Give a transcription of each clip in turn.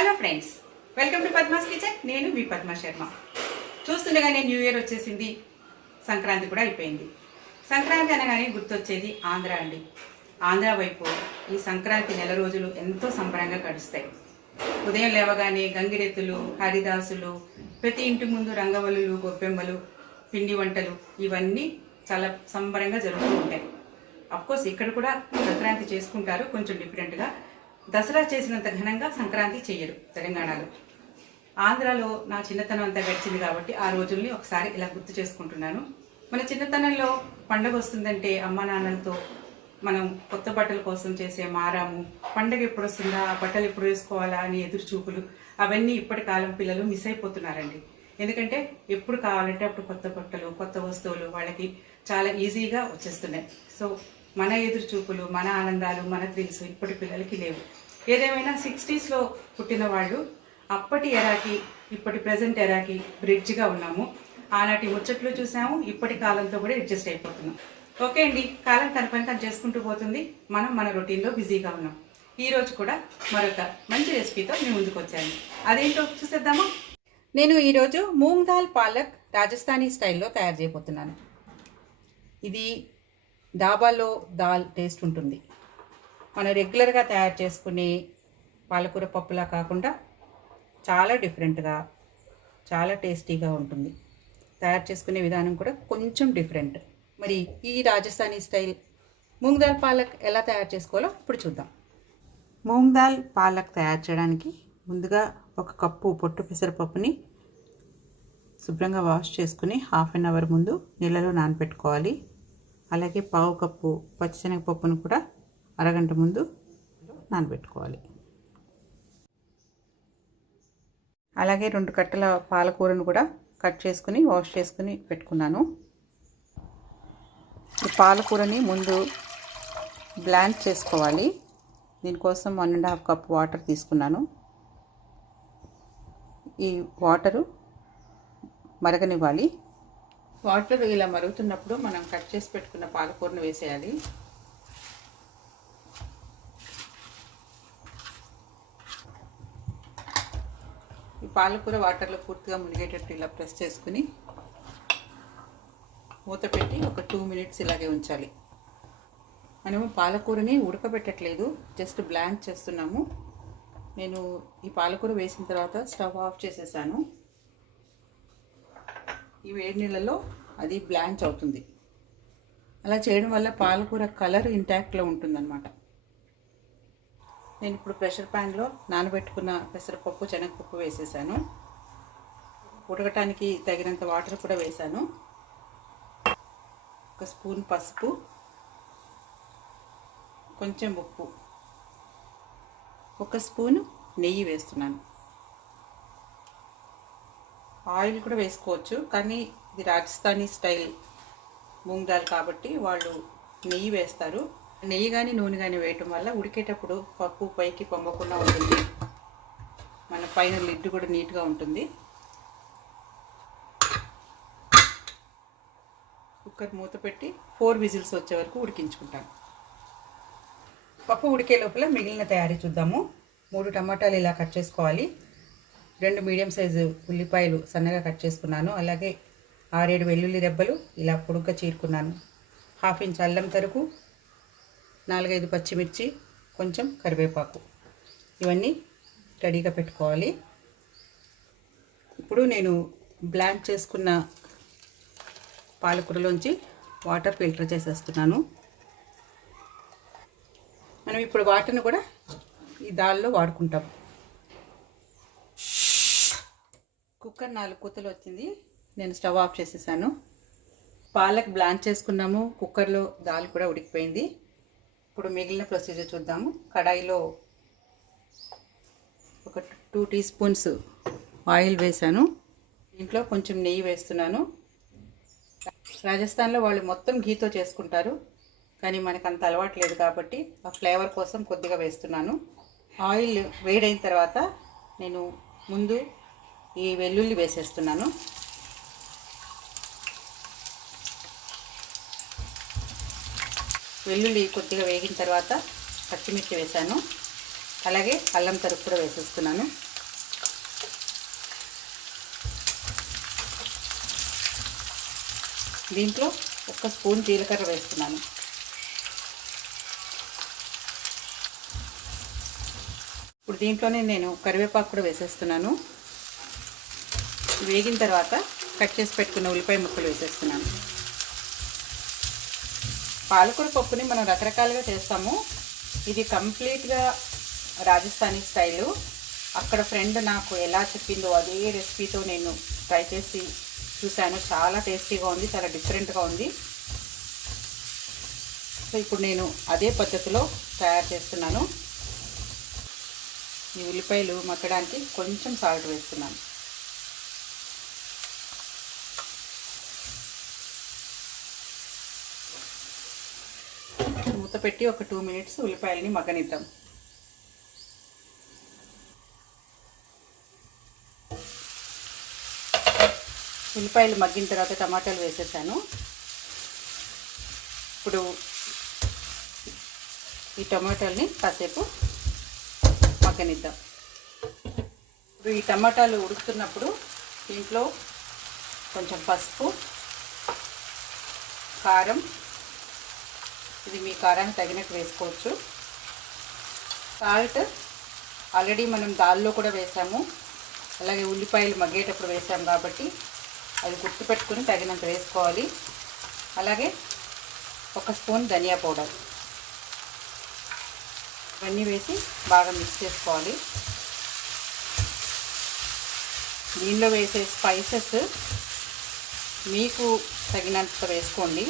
Hello friends, welcome to Padma's kitchen. నేను మీ పద్మా శర్మ. చూస్తుండగానే new year వచ్చేసింది, సంక్రాంతి కూడా అయిపోయింది. సంక్రాంతి అనగానే గుర్తొచ్చేది ఆంధ్ర అండి. ఆంధ్ర వైపు ఈ సంక్రాంతి నెల రోజులు ఎంతో సంబరంగా గడుస్తాయి. ఉదయం లేవగానే గంగిరెద్దులు, హరిదాసులు, ప్రతి ఇంటి ముందు రంగవల్లులు, గొబ్బెమ్మలు, పిండి వంటలు ఇవన్నీ చాలా సంబరంగా జరుగుతూ ఉంటాయి. అఫ్కోర్స్ ఇక్కడ కూడా సంక్రాంతి చేసుకుంటారు, కొంచెం డిఫరెంట్గా. దసరా చేసినంత ఘనంగా సంక్రాంతి చెయ్యరు తెలంగాణలో. ఆంధ్రాలో నా చిన్నతనం అంతా గడిచింది కాబట్టి ఆ రోజుల్ని ఒకసారి ఇలా గుర్తు చేసుకుంటున్నాను. మన చిన్నతనంలో పండగ వస్తుందంటే అమ్మా నాన్నలతో మనం కొత్త బట్టల కోసం చేసే మారాము, పండగ ఎప్పుడు వస్తుందా, ఆ బట్టలు ఎప్పుడు వేసుకోవాలా అని ఎదురు చూపులు, అవన్నీ ఇప్పటి కాలం పిల్లలు మిస్ అయిపోతున్నారండి. ఎందుకంటే ఎప్పుడు కావాలంటే అప్పుడు కొత్త బట్టలు, కొత్త వస్తువులు వాళ్ళకి చాలా ఈజీగా వచ్చేస్తున్నాయి. సో మన ఎదురు చూపులు, మన ఆనందాలు, మన థ్రిల్స్ ఇప్పటి పిల్లలకి లేవు. ఏదేమైనా 60స్లో పుట్టిన వాళ్ళు అప్పటి ఎరాకి ఇప్పటి ప్రజెంట్ ఎరాకి బ్రిడ్జ్గా ఉన్నాము. ఆనాటి ముచ్చట్లు చూసాము, ఇప్పటి కాలంతో కూడా అడ్జస్ట్ అయిపోతున్నాం. ఓకే అండి, కాలం తన పని తను చేసుకుంటూ పోతుంది, మనం మన రొటీన్లో బిజీగా ఉన్నాం. ఈరోజు కూడా మరొక మంచి రెసిపీతో మేము ముందుకు వచ్చాను. అదేంటో చూసేద్దామా? నేను ఈరోజు మూంగ్ దాల్ పాలక్ రాజస్థానీ స్టైల్లో తయారు చేయబోతున్నాను. ఇది డాబాలో దాల్ టేస్ట్ ఉంటుంది. మనం రెగ్యులర్గా తయారు చేసుకునే పాలకూర పప్పులా కాకుండా చాలా డిఫరెంట్గా, చాలా టేస్టీగా ఉంటుంది. తయారు చేసుకునే విధానం కూడా కొంచెం డిఫరెంట్. మరి ఈ రాజస్థానీ స్టైల్ మూంగ్ దాల్ పాలక్ ఎలా తయారు చేసుకోవాలో ఇప్పుడు చూద్దాం. మూంగ్ దాల్ పాలక్ తయారు చేయడానికి ముందుగా 1 కప్పు పొట్టు పెసరపప్పుని శుభ్రంగా వాష్ చేసుకుని హాఫ్ అన్ అవర్ ముందు నీళ్ళలో నానబెట్టుకోవాలి. అలాగే 1/2 కప్పు పచ్చిశనగపప్పును కూడా అరగంట ముందు నానబెట్టుకోవాలి. అలాగే 2 కట్టల పాలకూరను కూడా కట్ చేసుకుని వాష్ చేసుకుని పెట్టుకున్నాను. ఈ పాలకూరని ముందు బ్లాంచ్ చేసుకోవాలి. దీనికోసం 1.5 కప్ వాటర్ తీసుకున్నాను. ఈ వాటరు మరగనివ్వాలి. వాటర్ ఇలా మరుగుతున్నప్పుడు మనం కట్ చేసి పెట్టుకున్న పాలకూరను వేసేయాలి. ఈ పాలకూర వాటర్లో పూర్తిగా మునిగేటట్టు ఇలా ప్రెస్ చేసుకుని మూత పెట్టి ఒక 2 మినిట్స్ ఇలాగే ఉంచాలి. మనము పాలకూరని ఉడకబెట్టట్లేదు, జస్ట్ బ్లాంచ్ చేస్తున్నాము. నేను ఈ పాలకూర వేసిన తర్వాత స్టవ్ ఆఫ్ చేసేసాను. ఈ వేడి నీళ్ళలో అది బ్లాంచ్ అవుతుంది. అలా చేయడం వల్ల పాలకూర కలర్ ఇంటాక్ట్లో ఉంటుందన్నమాట. నేను ఇప్పుడు ప్రెషర్ ప్యాన్లో నానబెట్టుకున్న పెసరపప్పు, శనగపప్పు వేసేసాను. ఉడకటానికి తగినంత వాటర్ కూడా వేసాను. 1 స్పూన్ పసుపు, కొంచెం ఉప్పు, 1 స్పూను నెయ్యి వేస్తున్నాను. ఆయిల్ కూడా వేసుకోవచ్చు, కానీ ఇది రాజస్థానీ స్టైల్ మూంగ్ దాల్ కాబట్టి వాళ్ళు నెయ్యి వేస్తారు. నెయ్యి కానీ నూనె కానీ వేయటం వల్ల ఉడికేటప్పుడు పప్పు పైకి పొంగకుండా ఉంటుంది, మన పైన లిడ్ కూడా నీట్గా ఉంటుంది. కుక్కర్ మూత పెట్టి 4 విజిల్స్ వచ్చే వరకు ఉడికించుకుంటాను. పప్పు ఉడికే లోపల మిగిలిన తయారీ చూద్దాము. 3 టమాటాలు ఇలా కట్ చేసుకోవాలి. 2 మీడియం సైజు ఉల్లిపాయలు సన్నగా కట్ చేసుకున్నాను. అలాగే 6-7 వెల్లుల్లి రెబ్బలు ఇలా పొడుగ్గా చీరుకున్నాను. 1/2 ఇంచ్ అల్లం తరుగు, 4-5 పచ్చిమిర్చి, కొంచెం కరివేపాకు, ఇవన్నీ రెడీగా పెట్టుకోవాలి. ఇప్పుడు నేను బ్లాంచ్ చేసుకున్న పాలకూరలోంచి వాటర్ ఫిల్టర్ చేసేస్తున్నాను. మనం ఇప్పుడు వాటర్ని కూడా ఈ దాల్లో వాడుకుంటాం. కుక్కర్ 4 కూతలు వచ్చింది. నేను స్టవ్ ఆఫ్ చేసేసాను. పాలక్ బ్లాంచ్ చేసుకున్నాము, కుక్కర్లో దాల్ కూడా ఉడికిపోయింది. ఇప్పుడు మిగిలిన ప్రొసీజర్ చూద్దాము. కడాయిలో ఒక 2 టీ స్పూన్స్ ఆయిల్ వేసాను. ఇంట్లో కొంచెం నెయ్యి వేస్తున్నాను. రాజస్థాన్లో వాళ్ళు మొత్తం ఘీతో చేసుకుంటారు, కానీ మనకు అంత అలవాటు లేదు కాబట్టి ఆ ఫ్లేవర్ కోసం కొద్దిగా వేస్తున్నాను. ఆయిల్ వేడైన తర్వాత నేను ముందు ఈ వెల్లుల్లి వేసేస్తున్నాను. వెల్లుల్లి కొద్దిగా వేగిన తర్వాత పచ్చిమిర్చి వేసాను. అలాగే అల్లం తరుగు కూడా వేసేస్తున్నాను. దీంట్లో 1 స్పూన్ జీలకర్ర వేస్తున్నాను. ఇప్పుడు దీంట్లోనే నేను కరివేపాకు కూడా వేసేస్తున్నాను. వేగిన తర్వాత కట్ చేసి పెట్టుకున్న ఉల్లిపాయ ముక్కలు వేసేస్తున్నాను. పాలకూర పప్పుని మనం రకరకాలుగా చేస్తాము. ఇది కంప్లీట్గా రాజస్థానీ స్టైలు. అక్కడ ఫ్రెండ్ నాకు ఎలా చెప్పిందో అదే రెసిపీతో నేను ట్రై చేసి చూశాను. చాలా టేస్టీగా ఉంది, చాలా డిఫరెంట్గా ఉంది. సో ఇప్పుడు నేను అదే పద్ధతిలో తయారు చేస్తున్నాను. ఈ ఉల్లిపాయలు మగ్గడానికి కొంచెం సాల్ట్ వేస్తున్నాను. మూత పెట్టి ఒక 2 మినిట్స్ ఉల్లిపాయలని మగ్గనిద్దాం. ఉల్లిపాయలు మగ్గిన తర్వాత టమాటాలు వేసేసాను. ఇప్పుడు ఈ టమాటాలని కాసేపు మగ్గనిద్దాం. ఇప్పుడు ఈ టమాటాలు ఉడుకుతున్నప్పుడు దీంట్లో కొంచెం పసుపు, కారం, ఇది మీ కారానికి తగినట్టు వేసుకోవచ్చు. సాల్ట్ ఆల్రెడీ మనం దాల్లో కూడా వేసాము, అలాగే ఉల్లిపాయలు మగ్గేటప్పుడు వేసాము కాబట్టి అది గుర్తుపెట్టుకుని తగినంత వేసుకోవాలి. అలాగే 1 స్పూన్ ధనియా పౌడర్ ఇవన్నీ వేసి బాగా మిక్స్ చేసుకోవాలి. దీనిలో వేసే స్పైసెస్ మీకు తగినంత వేసుకోండి.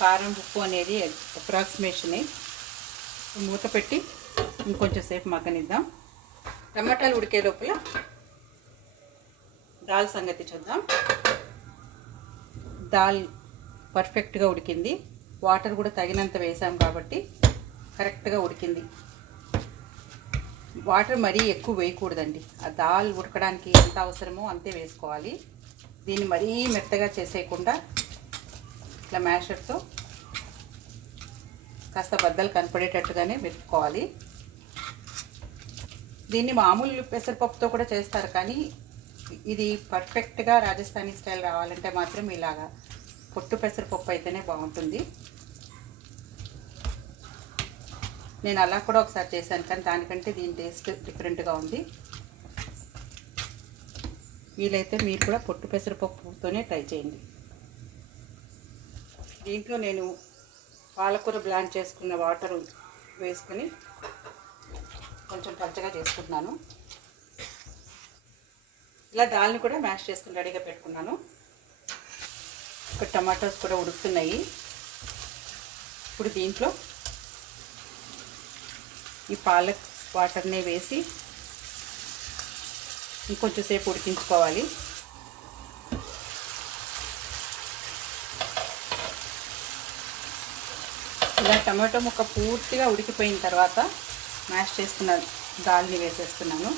కారం, ఉప్పు అనేది అప్రాక్సిమేషనే. మూత పెట్టి ఇంకొంచెం సేపు మగ్గనిద్దాం. టమాటాలు ఉడికే లోపల దాల్ సంగతి చూద్దాం. దాల్ పర్ఫెక్ట్గా ఉడికింది. వాటర్ కూడా తగినంత వేసాం కాబట్టి కరెక్ట్గా ఉడికింది. వాటర్ మరీ ఎక్కువ వేయకూడదండి. ఆ దాల్ ఉడకడానికి ఎంత అవసరమో అంతే వేసుకోవాలి. దీన్ని మరీ మెత్తగా చేసేయకుండా ఇట్లా మ్యాషర్తో కాస్త బద్దలు కనపడేటట్టుగానే పెట్టుకోవాలి. దీన్ని మామూలు పెసరపప్పుతో కూడా చేస్తారు, కానీ ఇది పర్ఫెక్ట్గా రాజస్థానీ స్టైల్ రావాలంటే మాత్రం ఇలాగా పొట్టు పెసరపప్పు అయితేనే బాగుంటుంది. నేను అలా కూడా ఒకసారి చేశాను, కానీ దానికంటే దీని టేస్ట్ డిఫరెంట్గా ఉంది. వీలైతే మీరు కూడా పొట్టు పెసరపప్పుతోనే ట్రై చేయండి. దీంట్లో నేను పాలకూర బ్లాండ్ చేసుకున్న వాటర్ వేసుకొని కొంచెం పచ్చగా చేసుకుంటున్నాను. ఇలా దాల్ని కూడా మ్యాష్ చేసుకుని రెడీగా పెట్టుకున్నాను. ఇక్కడ టమాటోస్ కూడా ఉడుకుతున్నాయి. ఇప్పుడు దీంట్లో ఈ పాలక్ వాటర్ని వేసి ఇంకొంచెం సేపు ఉడికించుకోవాలి. ఇలా టమాటో ముక్క పూర్తిగా ఉడికిపోయిన తర్వాత మ్యాష్ చేసుకున్న దాల్ని వేసేస్తున్నాను.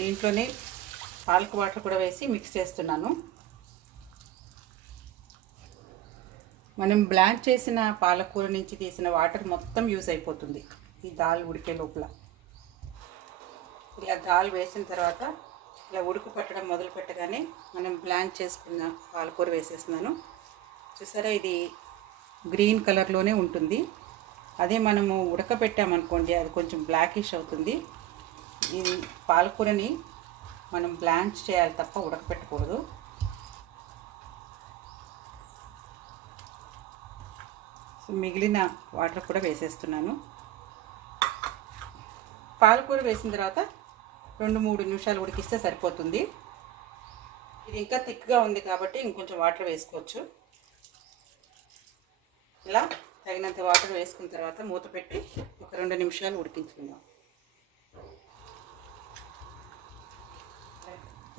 దీంట్లోనే పాలక్ వాటర్ కూడా వేసి మిక్స్ చేస్తున్నాను. మనం బ్లాంచ్ చేసిన పాలకూర నుంచి తీసిన వాటర్ మొత్తం యూజ్ అయిపోతుంది ఈ దాల్ ఉడికే లోపల. ఇలా దాల్ వేసిన తర్వాత ఇలా ఉడుకు పట్టడం మొదలు పెట్టగానే మనం బ్లాంచ్ చేసుకున్న పాలకూర వేసేస్తున్నాను. చూసారా, ఇది గ్రీన్ కలర్లోనే ఉంటుంది. అదే మనము ఉడకబెట్టామనుకోండి అది కొంచెం బ్లాకిష్ అవుతుంది. ఈ పాలకూరని మనం బ్లాంచ్ చేయాలి తప్ప ఉడకపెట్టకూడదు. మిగిలిన వాటర్ కూడా వేసేస్తున్నాను. పాలకూర వేసిన తర్వాత 2-3 నిమిషాలు ఉడికిస్తే సరిపోతుంది. ఇది ఇంకా థిక్గా ఉంది కాబట్టి ఇంకొంచెం వాటర్ వేసుకోవచ్చు. ఇలా తగినంత వాటర్ వేసుకున్న తర్వాత మూత పెట్టి ఒక 2 నిమిషాలు ఉడికించుకుందాం.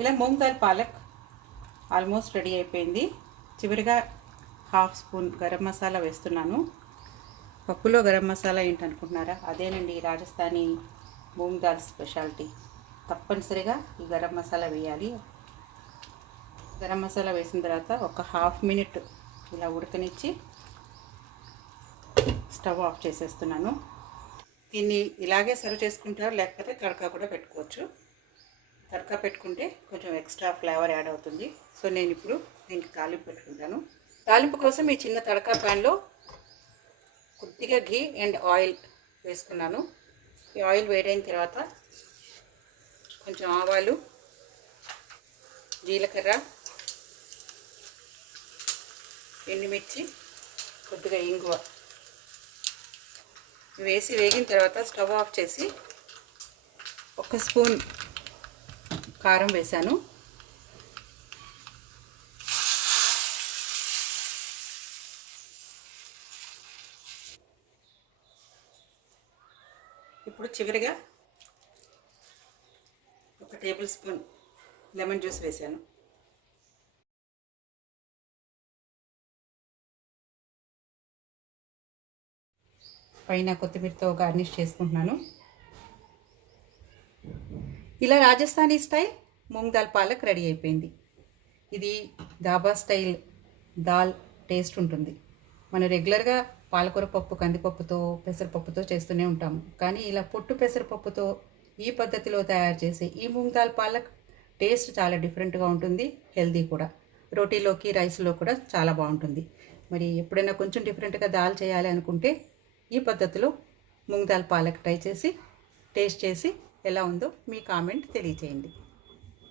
ఇలా మూంగ్ దాల్ పాలక్ ఆల్మోస్ట్ రెడీ అయిపోయింది. చివరిగా 1/2 స్పూన్ గరం మసాలా వేస్తున్నాను. పప్పులో గరం మసాలా ఏంటనుకుంటున్నారా? అదేనండి రాజస్థానీ మూంగ్ దాల్ స్పెషాలిటీ. తప్పనిసరిగా ఈ గరం మసాలా వేయాలి. గరం మసాలా వేసిన తర్వాత ఒక హాఫ్ మినిట్ ఇలా ఉడకనిచ్చి స్టవ్ ఆఫ్ చేసేస్తున్నాను. దీన్ని ఇలాగే సర్వ్ చేసుకుంటారు, లేకపోతే తడకా కూడా పెట్టుకోవచ్చు. తడకా పెట్టుకుంటే కొంచెం ఎక్స్ట్రా ఫ్లేవర్ యాడ్ అవుతుంది. సో నేను ఇప్పుడు దీనికి తాలింపు పెట్టుకుంటాను. తాలింపు కోసం ఈ చిన్న తడకా ప్యాన్లో కొద్దిగా ఘీ అండ్ ఆయిల్ వేసుకున్నాను. ఈ ఆయిల్ వేడైన తర్వాత కొంచెం ఆవాలు, జీలకర్ర, ఎండుమిర్చి, కొద్దిగా ఇంగువ వేసి వేగిన తర్వాత స్టవ్ ఆఫ్ చేసి 1 స్పూన్ కారం వేశాను. ఇప్పుడు చివరిగా 1 టేబుల్ స్పూన్ లెమన్ జ్యూస్ వేశాను. పైన కొత్తిమీరతో గార్నిష్ చేసుకుంటున్నాను. ఇలా రాజస్థానీ స్టైల్ మూంగ్ దాల్ పాలక్ రెడీ అయిపోయింది. ఇది దాబా స్టైల్ దాల్ టేస్ట్ ఉంటుంది. మనం రెగ్యులర్గా పాలకూర పప్పు, కందిపప్పుతో, పెసరపప్పుతో చేస్తూనే ఉంటాము. కానీ ఇలా పొట్టు పెసరపప్పుతో ఈ పద్ధతిలో తయారు చేసే ఈ మూంగ్ దాల్ పాలక్ టేస్ట్ చాలా డిఫరెంట్గా ఉంటుంది. హెల్దీ కూడా. రోటీలోకి, రైస్లో కూడా చాలా బాగుంటుంది. మరి ఎప్పుడైనా కొంచెం డిఫరెంట్గా దాల్ చేయాలి అనుకుంటే ఈ పద్ధతిలో మూంగ్ దాల్ పాలక్ ట్రై చేసి టేస్ట్ చేసి ఎలా ఉందో మీ కామెంట్ తెలియచేయండి.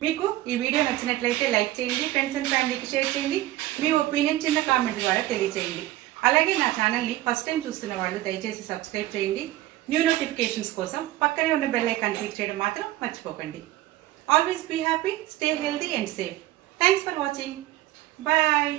మీకు ఈ వీడియో నచ్చినట్లయితే లైక్ చేయండి, ఫ్రెండ్స్ అండ్ ఫ్యామిలీకి షేర్ చేయండి, మీ ఒపీనియన్ చిన్న కామెంట్ ద్వారా తెలియచేయండి. అలాగే నా ఛానల్ని ఫస్ట్ టైం చూస్తున్న వాళ్ళు దయచేసి సబ్స్క్రైబ్ చేయండి. న్యూ నోటిఫికేషన్స్ కోసం పక్కనే ఉన్న బెల్ ఐకాన్ క్లిక్ చేయడం మాత్రం మర్చిపోకండి. Always be happy, stay healthy and safe. Thanks for watching. Bye.